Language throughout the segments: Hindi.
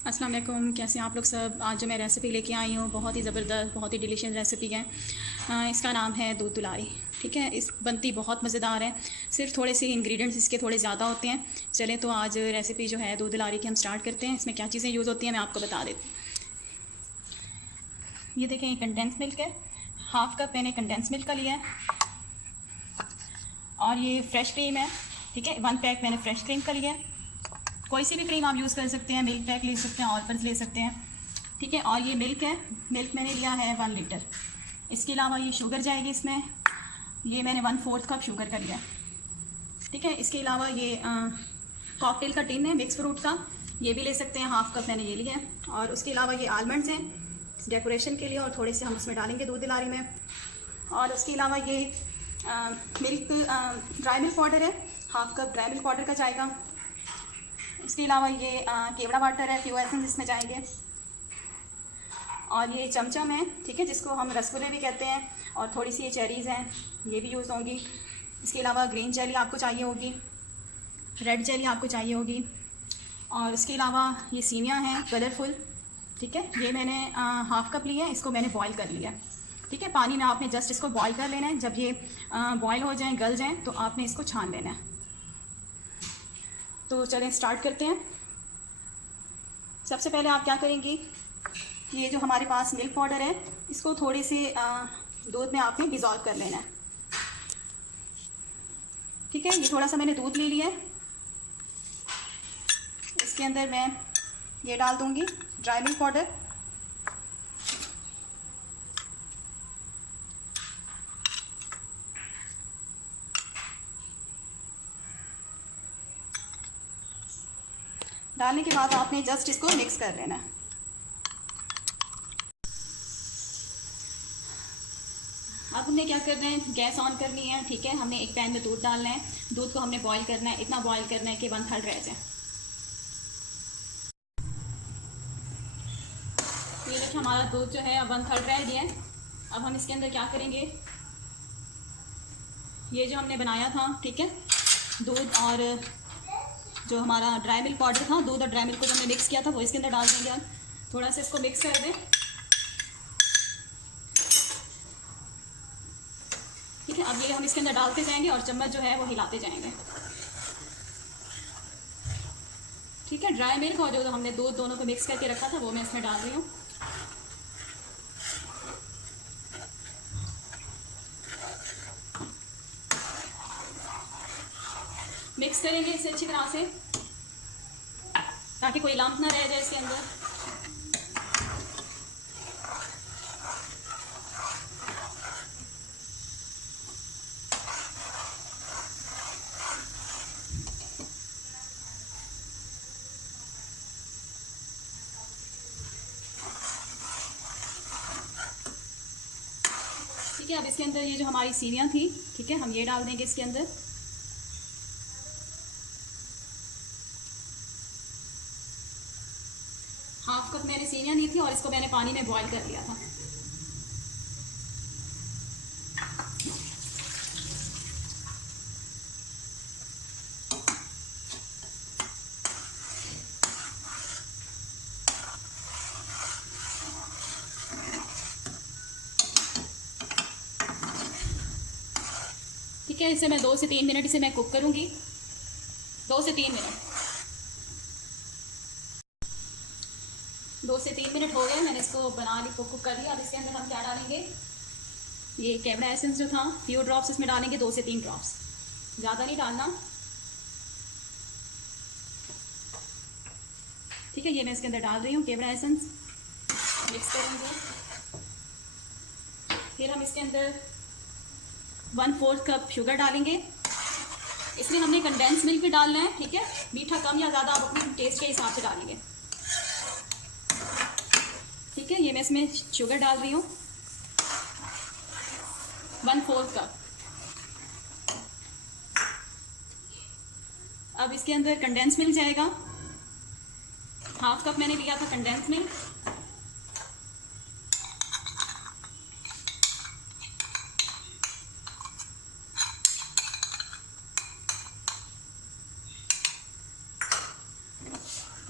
अस्सलाम वालेकुम। कैसे हैं आप लोग सब। आज जो मैं रेसिपी लेके आई हूँ बहुत ही ज़बरदस्त, बहुत ही डिलीशियस रेसिपी है। इसका नाम है दूध दुलारी। ठीक है, इस बनती बहुत मज़ेदार है। सिर्फ थोड़े से इंग्रेडिएंट्स इसके थोड़े ज़्यादा होते हैं। चलें तो आज रेसिपी जो है दूध दुलारी की हम स्टार्ट करते हैं। इसमें क्या चीज़ें यूज़ होती हैं मैं आपको बता देती हूँ। ये देखें, ये कंडेंस मिल्क है। हाफ़ कप मैंने कंडेंस मिल्क का लिया है। और ये फ्रेश क्रीम है। ठीक है, 1 पैक मैंने फ्रेश क्रीम का लिया है। कोई सी भी क्रीम आप यूज़ कर सकते हैं, मिल्क पैक ले सकते हैं, ऑलपर्स ले सकते हैं। ठीक है, और ये मिल्क है। मिल्क मैंने लिया है 1 लीटर। इसके अलावा ये शुगर जाएगी इसमें। ये मैंने 1/4 कप शुगर का लिया। ठीक है, इसके अलावा ये कॉकटेल का टिन है मिक्स फ्रूट का, ये भी ले सकते हैं, हाफ़ कप मैंने ये लिया है। और उसके अलावा ये आलमंड्स हैं डेकोरेशन के लिए, और थोड़े से हम उसमें डालेंगे दूध दिलारी में। और उसके अलावा ये मिल्क ड्राई मिल्क पाउडर है, half cup dry milk powder का जाएगा। इसके अलावा ये केवड़ा वाटर है, फ्यू एसेंस इसमें जाएंगे। और ये चमचम है, ठीक है, जिसको हम रसगुल्ले भी कहते हैं। और थोड़ी सी ये चेरीज़ हैं, ये भी यूज़ होंगी। इसके अलावा ग्रीन जेली आपको चाहिए होगी, रेड जेली आपको चाहिए होगी। और इसके अलावा ये सीवियाँ हैं कलरफुल। ठीक है, ये मैंने हाफ़ कप लिया है, इसको मैंने बॉईल कर लिया। ठीक है, पानी में आपने जस्ट इसको बॉईल कर लेना है। जब ये बॉईल हो जाएँ, गल जाएँ, तो आपने इसको छान लेना है। तो चलें स्टार्ट करते हैं। सबसे पहले आप क्या करेंगी, ये जो हमारे पास मिल्क पाउडर है, इसको थोड़े से दूध में आपने डिज़ोल्व कर लेना है। ठीक है, ये थोड़ा सा मैंने दूध ले लिया है। इसके अंदर मैं ये डाल दूंगी ड्राई मिल्क पाउडर। डालने के बाद आपने जस्ट इसको मिक्स कर लेना है। अब हमने क्या करना है, गैस ऑन करनी है। ठीक है, हमने एक पैन में दूध डालना है। दूध को हमने बॉईल करना है, इतना बॉईल करना है कि 1/3 रह जाए। ये देखिए, हमारा दूध जो है अब 1/3 रह गया है। अब हम इसके अंदर क्या करेंगे, ये जो हमने बनाया था, ठीक है, दूध और जो हमारा ड्राई मिल्क पाउडर था, दूध और ड्राई मिल्क को जो हमने मिक्स किया था, वो इसके अंदर डाल देंगे। अब थोड़ा सा इसको मिक्स कर दें। ठीक है, अब ये हम इसके अंदर डालते जाएंगे और चम्मच जो है वो हिलाते जाएंगे। ठीक है, ड्राई मिल्क और जो हमने दूध दोनों को मिक्स करके रखा था, वो मैं इसमें डाल रही हूँ। मिक्स करेंगे इसे अच्छी तरह से, ताकि कोई लम्प ना रह जाए इसके अंदर। ठीक है, अब इसके अंदर ये जो हमारी सीवियाँ थी, ठीक है, हम ये डाल देंगे इसके अंदर। हाफ कप मैंने सीवियाँ ली थी और इसको मैंने पानी में बॉईल कर लिया था। ठीक है, इसे मैं 2 से 3 मिनट इसे मैं कुक करूँगी। 2 से 3 मिनट। 2 से 3 मिनट हो गए, मैंने इसको बना ली, कुक कर लिया। अब इसके अंदर हम क्या डालेंगे, ये केवड़ा एसेंस जो था, फ्यू ड्रॉप्स इसमें डालेंगे, 2 से 3 ड्रॉप्स, ज़्यादा नहीं डालना। ठीक है, ये मैं इसके अंदर डाल रही हूँ केवड़ा एसेंस। मिक्स करेंगे। फिर हम इसके अंदर 1/4 कप शुगर डालेंगे। इसमें हमने कंडेंस मिल्क भी डालना है। ठीक है, मीठा कम या ज़्यादा आप अपने टेस्ट के हिसाब से डालेंगे। ठीक है, ये मैं इसमें शुगर डाल रही हूँ 1/4 कप। अब इसके अंदर कंडेंस मिल्क जाएगा, हाफ कप मैंने लिया था कंडेंस मिल्क।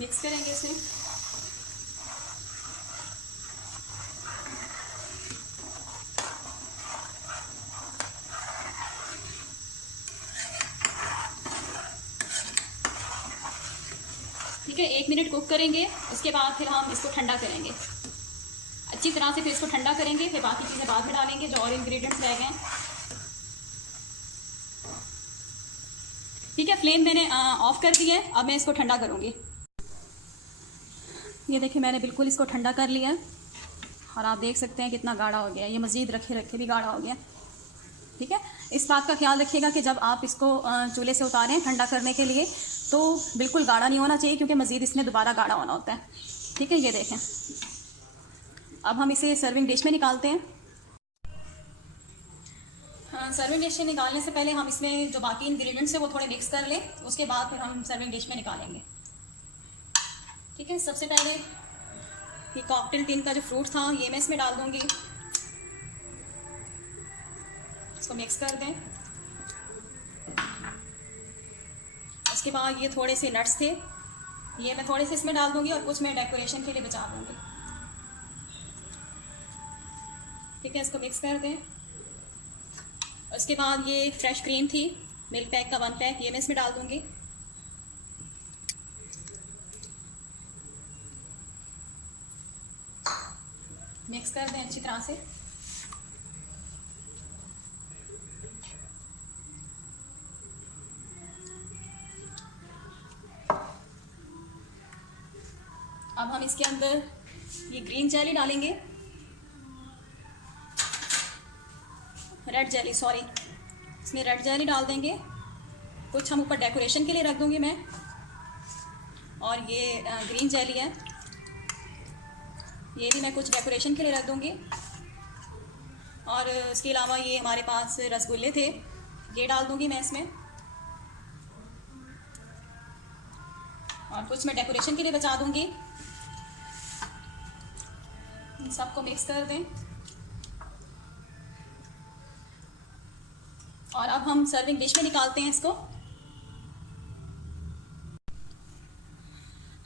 मिक्स करेंगे इसे। ठीक है, 1 मिनट कुक करेंगे, उसके बाद फिर हम इसको ठंडा करेंगे अच्छी तरह से, फिर इसको ठंडा करेंगे, फिर बाकी चीज़ें बाद में डालेंगे जो और इंग्रेडिएंट्स रह गए। ठीक है, फ्लेम मैंने ऑफ कर दी है। अब मैं इसको ठंडा करूँगी। ये देखिए मैंने बिल्कुल इसको ठंडा कर लिया और आप देख सकते हैं कितना गाढ़ा हो गया। ये मज़ीद रखे रखे भी गाढ़ा हो गया। ठीक है, इस बात का ख्याल रखिएगा कि जब आप इसको चूल्हे से उतारें ठंडा करने के लिए तो बिल्कुल गाढ़ा नहीं होना चाहिए, क्योंकि मज़ीद इसमें दोबारा गाढ़ा होना होता है। ठीक है, ये देखें। अब हम इसे सर्विंग डिश में निकालते हैं। सर्विंग डिश में निकालने से पहले हम इसमें जो बाकी इंग्रेडिएंट्स है वो थोड़े मिक्स कर लें, उसके बाद फिर हम सर्विंग डिश में निकालेंगे। ठीक है, सबसे पहले ये कॉकटेल टिन का जो फ्रूट था ये मैं इसमें डाल दूंगी। इसको मिक्स कर दें। उसके बाद ये थोड़े से नट्स थे, ये मैं थोड़े से इसमें डाल दूंगी और कुछ मैं डेकोरेशन के लिए बचा दूंगी। ठीक है, इसको मिक्स कर दें। उसके बाद ये फ्रेश क्रीम थी मिल्क पैक का 1 पैक, ये मैं इसमें डाल दूंगी। मिक्स कर दें अच्छी तरह से। अब हम इसके अंदर ये ग्रीन जेली डालेंगे, रेड जेली सॉरी, इसमें रेड जेली डाल देंगे। कुछ हम ऊपर डेकोरेशन के लिए रख दूंगी मैं, और ये ग्रीन जेली है, ये भी मैं कुछ डेकोरेशन के लिए रख दूंगी। और इसके अलावा ये हमारे पास रसगुल्ले थे, ये डाल दूंगी मैं इसमें, और कुछ मैं डेकोरेशन के लिए बचा दूंगी। इन सबको मिक्स कर दें। और अब हम सर्विंग डिश में निकालते हैं इसको।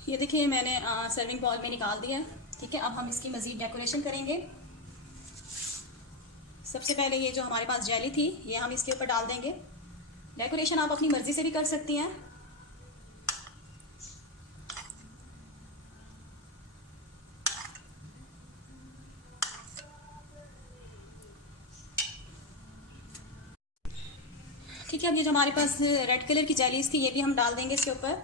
ये देखिए मैंने सर्विंग बाउल में निकाल दिया है। ठीक है, अब हम इसकी मज़ीद डेकोरेशन करेंगे। सबसे पहले ये जो हमारे पास जेली थी ये हम इसके ऊपर डाल देंगे। डेकोरेशन आप अपनी मर्ज़ी से भी कर सकती हैं। ठीक है, अब ये जो हमारे पास रेड कलर की जेलीज थी ये भी हम डाल देंगे इसके ऊपर।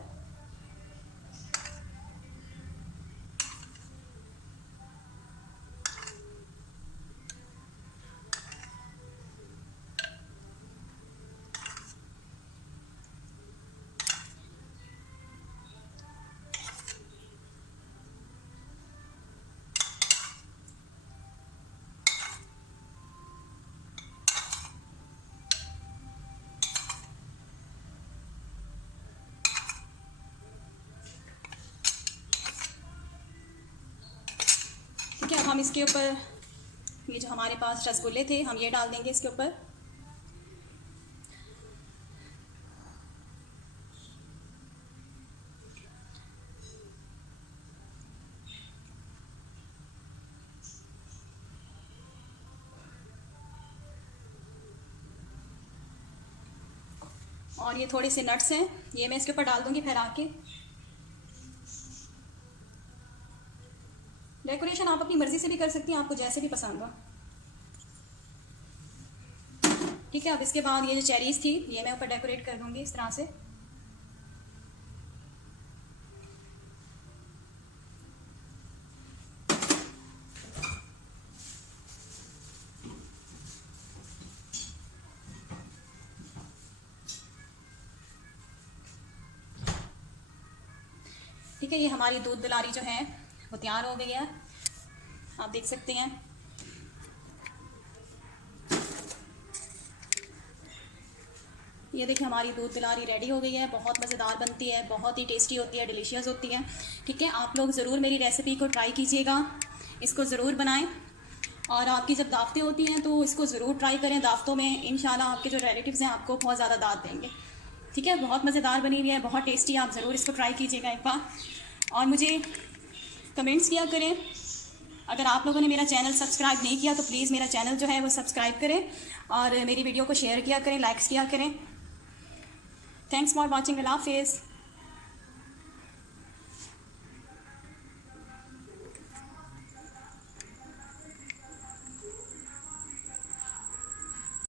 ठीक है, अब हम इसके ऊपर ये जो हमारे पास रसगुल्ले थे हम ये डाल देंगे इसके ऊपर। और ये थोड़े से नट्स हैं, ये मैं इसके ऊपर डाल दूंगी फैला के। डेकोरेशन आप अपनी मर्जी से भी कर सकती हैं, आपको जैसे भी पसंद हो। ठीक है, अब इसके बाद ये जो चेरीज थी ये मैं ऊपर डेकोरेट कर दूंगी इस तरह से। ठीक है, ये हमारी दूध दुलारी जो है वो तैयार हो गई है, आप देख सकते हैं। ये देखिए हमारी दूध दुलारी रेडी हो गई है। बहुत मज़ेदार बनती है, बहुत ही टेस्टी होती है, डिलीशियस होती है। ठीक है, आप लोग ज़रूर मेरी रेसिपी को ट्राई कीजिएगा, इसको ज़रूर बनाएं। और आपकी जब दावतें होती हैं तो इसको ज़रूर ट्राई करें। दावतों में इंशाल्लाह आपके जो रिलेटिव्स हैं आपको बहुत ज़्यादा दावत देंगे। ठीक है, बहुत मज़ेदार बनी हुई है, बहुत टेस्टी, आप ज़रूर इसको ट्राई कीजिएगा एक बार। और मुझे कमेंट्स किया करें। अगर आप लोगों ने मेरा चैनल सब्सक्राइब नहीं किया तो प्लीज़ मेरा चैनल जो है वो सब्सक्राइब करें और मेरी वीडियो को शेयर किया करें, लाइक्स किया करें। Thanks for watching. अल्लाह हाफिज़।